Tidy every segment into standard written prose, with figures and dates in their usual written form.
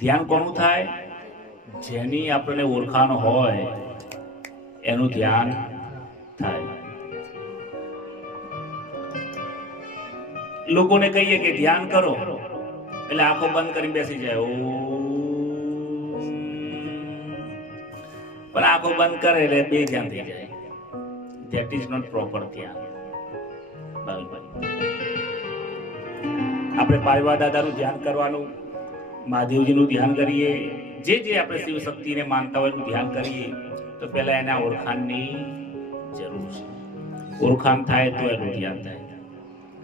ધ્યાન કોનું થાય? જેની આપણને ઓળખાણ હોય એનું ધ્યાન થાય. લોકોને કહીએ કે ધ્યાન કરો એટલે આંખો બંધ કરી બેસી જાય, પણ આંખો બંધ કરે એટલે બે ધ્યાન થઈ જાય. ધેટ ઇઝ નોટ પ્રોપર ધ્યાન. આપણે પારવા દાદાનું ધ્યાન કરવાનું, મહાદેવજીનું ધ્યાન કરીએ, જે આપણે શિવ શક્તિને માનતા હોય એનું ધ્યાન કરીએ તો પહેલા એના ઓળખાણની જરૂર છે. ઓળખાણ થાય તો એનું ધ્યાન થાય.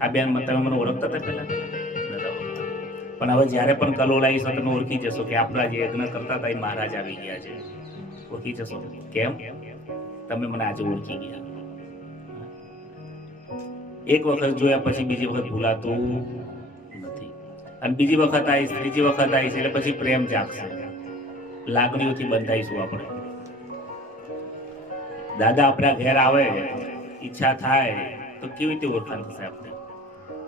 આ બેન તમે મને ઓળખતા હતા પહેલા? પણ હવે જ્યારે પણ કલોલ આવીશ તમે ઓળખી જશો કે આપણા જે યજ્ઞ કરતા હતા એ મહારાજ આવી ગયા છે. ઓળખી જશો. કેમ? તમે મને આજે ઓળખી ગયા. એક વખત જોયા પછી બીજી વખત ભૂલાતું નથી. અને બીજી વખત આવીશ, ત્રીજી વખત આવીશ એટલે પછી પ્રેમ જાગશે, લાગણીઓથી બંધાઈશું આપણે. દાદા આપણા ઘેર આવે, ઈચ્છા થાય તો કેવી રીતે ઓળખાણ થશે આપણે?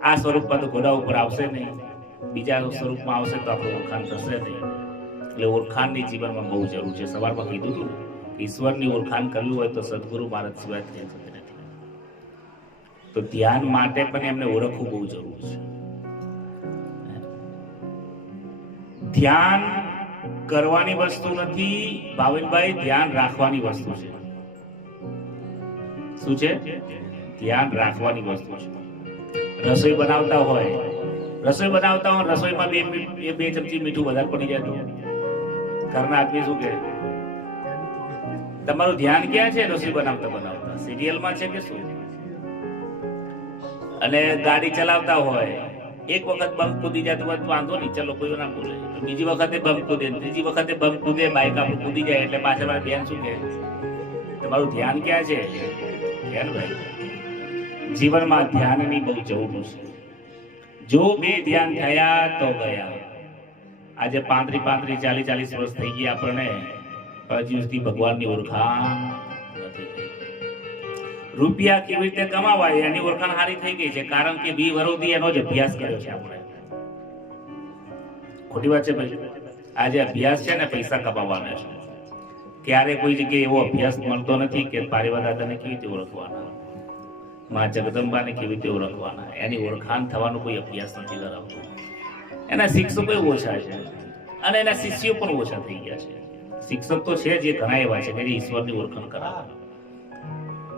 આ સ્વરૂપમાં તો ઘોડા ઉપર આવશે નહીં, બીજા સ્વરૂપમાં આવશે તો આપણે ઓળખાણ થશે નહીં. એટલે ઓળખાણની જીવનમાં બહુ જરૂર છે. સવારમાં કીધું હતું ને, ઈશ્વરની ઓળખાણ કરવી હોય તો સદગુરુ મહારાજ સિવાય થઈ શકે નથી. તો ધ્યાન માટે પણ એમને ઓળખવું બહુ જરૂર છે. ધ્યાન કરવાની વસ્તુ નથી ભાવિનભાઈ, ધ્યાન રાખવાની વસ્તુ છે. શું છે? ધ્યાન રાખવાની વસ્તુ છે. રસોઈ બનાવતા હોય, રસોઈમાં બે ચમચી મીઠું વધારે પડી જાય તો ઘરના આદમી શું કહે? તમારું ધ્યાન ક્યાં છે? રસોઈ બનાવતા સિરિયલમાં છે કે શું? અને ગાડી ચલાવતા હોય, એક વખત બમ્પ કૂદી જાય તો વાંધો નહીં, ચલો કોઈ ના બોલે. બીજી વખતે બમ્પ કૂદે, ત્રીજી વખતે બમ્પ કૂદે, બાઈક આપણું કૂદી જાય એટલે પાછળ મારા બેન શું કહે? તમારું ધ્યાન ક્યાં છે? ધ્યાન ભાઈ, જીવનમાં ધ્યાનની બહુ જરૂર છે. જો બે ધ્યાન થયા તો ગયા. આજે 35, 40 વર્ષ થઈ ગયા આપણને, હજી સુધી ભગવાનની ઓળખાણ નથી થઈ. રૂપિયા કેવી રીતે કમાવાય એની ઓળખાણ સારી થઈ ગઈ છે, કારણ કે 20 વર્ષથી એનો જ અભ્યાસ કર્યો છે આપણે. ખોટી વાત છે ભાઈ? આજે અભ્યાસ છે ને પૈસા કમાવાનો છે. ક્યારે કોઈ જગ્યાએ એવો અભ્યાસ મળતો નથી કે પારેવા દાદાને કેવી રીતે ઓળખવાના, માં જગદંબાને કેવી રીતે ઓળખવાના. એની ઓળખાણ થવાનો કોઈ અભ્યાસ નથી કરાવતો. એના શિક્ષકો ઓછા છે અને એના શિષ્યો પણ ઓછા થઈ ગયા છે. શિક્ષક તો છે જે ઘણા એવા છે કે જે ઈશ્વરની ઓળખાણ કરાવે,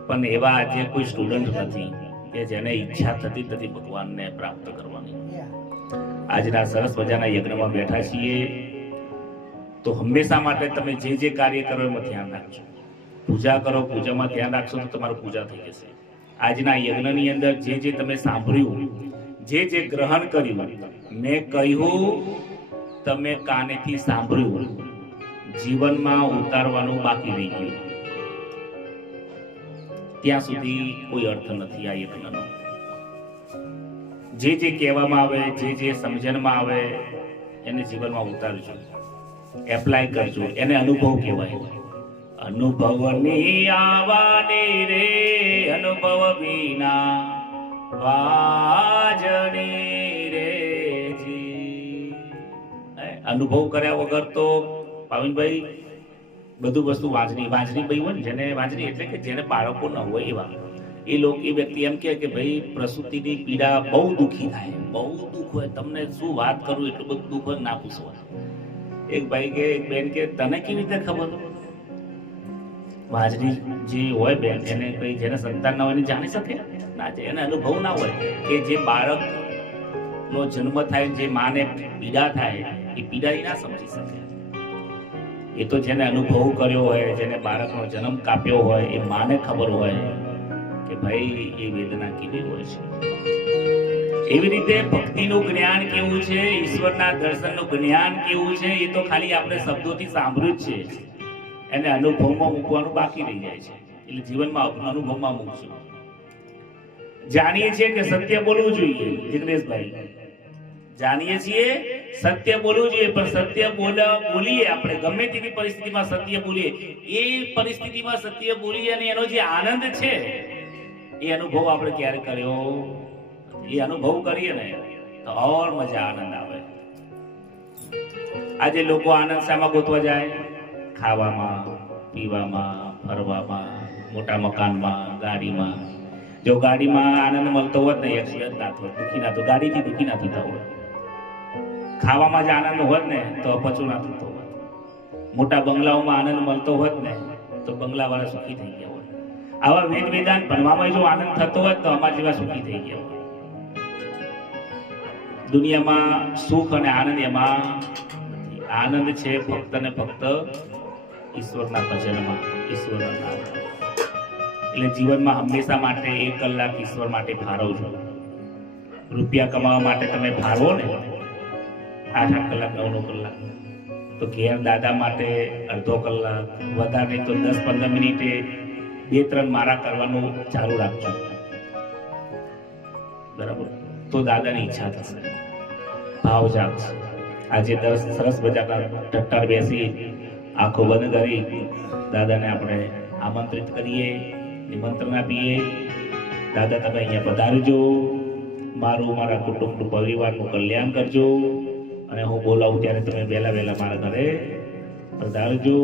પણ એવા આજે કોઈ સ્ટુડન્ટ નથી કે જેને ઈચ્છા થતી નથી ભગવાનને પ્રાપ્ત કરવાની. આજના સરસ મજાના યજ્ઞમાં બેઠા છીએ તો હંમેશા માટે તમે જે કાર્ય કરો એમાં ધ્યાન રાખજો. પૂજા કરો, પૂજામાં ધ્યાન રાખશો તો તમારું પૂજા થઈ જશે. આજના યજ્ઞની અંદર જે તમે સાંભળ્યું, જે ગ્રહણ કર્યું, મેં કહ્યું, તમે કાનેથી સાંભળ્યું, જીવનમાં ઉતારવાનું બાકી રહી ગયું. ત્યાં સુધી કોઈ અર્થ નથી આ યજ્ઞનો. જે કહેવામાં આવે, જે સમજણમાં આવે એને જીવનમાં ઉતારજો, એપ્લાય કરજો. એને અનુભવ કહેવાય. અનુભવની આવવાની રે, અનુભવ વિના વાજણી રે જી. અનુભવ કર્યા વગર તો પાવિનભાઈ બધું વસ્તુ વાંચની ભાઈ હોય ને, જેને વાંચની એટલે કે જેને બાળકો ન હોય એવા એ લોકો, એ વ્યક્તિ એમ કે ભાઈ પ્રસૂતિની પીડા બહુ દુઃખી થાય, બહુ દુઃખ હોય, તમને શું વાત કરું, એટલું બધું દુઃખ હોય ના પૂછો. એક ભાઈ કે, એક બેન કે તને કેવી રીતે ખબર? વાજરી જે હોય બેન, એને કઈ જેને સંતાન ના હોય એને જાણી શકે ના, એને અનુભવ ના હોય કે જે બાળક નો જન્મ થાય, જે માને પીડા થાય, એ પીડા એ ના સમજી શકે. એ તો જેને અનુભવ કર્યો હોય, જેને બાળકનો જન્મ કાપ્યો હોય, એ માને ખબર હોય કે ભાઈ એ વેદના કેવી હોય છે. એવી રીતે ભક્તિનું જ્ઞાન કેવું છે, ઈશ્વરના દર્શનનું જ્ઞાન કેવું છે, એ તો ખાલી આપણે શબ્દોથી સાંભળ્યું જ છે. એને અનુભવમાં મૂકવાનું બાકી રહી જાય છે. એટલે જીવનમાં અનુભવમાં મૂકશું. જાણીએ છીએ કે સત્ય બોલવું જોઈએ, જિગ્નેશભાઈ, જાણીએ છીએ સત્ય બોલવું જોઈએ, પણ સત્ય બોલીએ આપણે ગમે તેવી પરિસ્થિતિમાં સત્ય બોલીએ, એ પરિસ્થિતિમાં સત્ય બોલીએ અને એનો જે આનંદ છે એ અનુભવ આપણે ક્યારે કર્યો? એ અનુભવ કરીએ ને તો ઓર મજા આનંદ આવે. આજે લોકો આનંદ શામાં ગોતવા જાય? ખાવામાં, પીવામાં, ફરવામાં, મોટા મકાનમાં, ગાડીમાં. જો ગાડીમાં આનંદ મળતો હોત ને, એક્સિડન્ટ ના થતો, દુઃખી ના થતો, ગાડીથી દુઃખી ના થતા હોત. ખાવામાં જ આનંદ હોત ને તો અપચો ના થતો હોત. મોટા બંગલાઓમાં આનંદ મળતો હોત ને તો બંગલાવાળા સુખી થઈ ગયા હોત. આવા વેદ વેદાંત ભણવામાં જો આનંદ થતો હોત તો અમારા જેવા સુખી થઈ ગયા હોત. દુનિયામાં સુખ અને આનંદ એમાં નથી. આનંદ છે ફક્ત ને ફક્ત ઈશ્વરના ભજનમાં, ઈશ્વરના નામમાં. એટલે જીવનમાં હંમેશા માટે 1 કલાક ઈશ્વર માટે ફાળવજો. રૂપિયા કમાવા માટે તમે ફાળવો ને 8 કલાક 9 કલાક, તો ઘેર દાદા માટે અડધો કલાક, વધારે તો 10-15 મિનિટે 2-3 મારા કરવાનું ચાલુ રાખજો. બરાબર? તો દાદાની ઈચ્છા થશે, ભાવ જાગશે. આજે સરસ મજાના ટટ્ટાર બેસી આંખો બંધ કરી દાદાને આપણે આમંત્રિત કરીએ, નિમંત્રણ આપીએ. દાદા તમે અહીંયા પધારજો, મારું મારા કુટુંબનું પરિવારનું કલ્યાણ કરજો, અને હું બોલાવું ત્યારે તમે વહેલા મારા ઘરે પધારજો.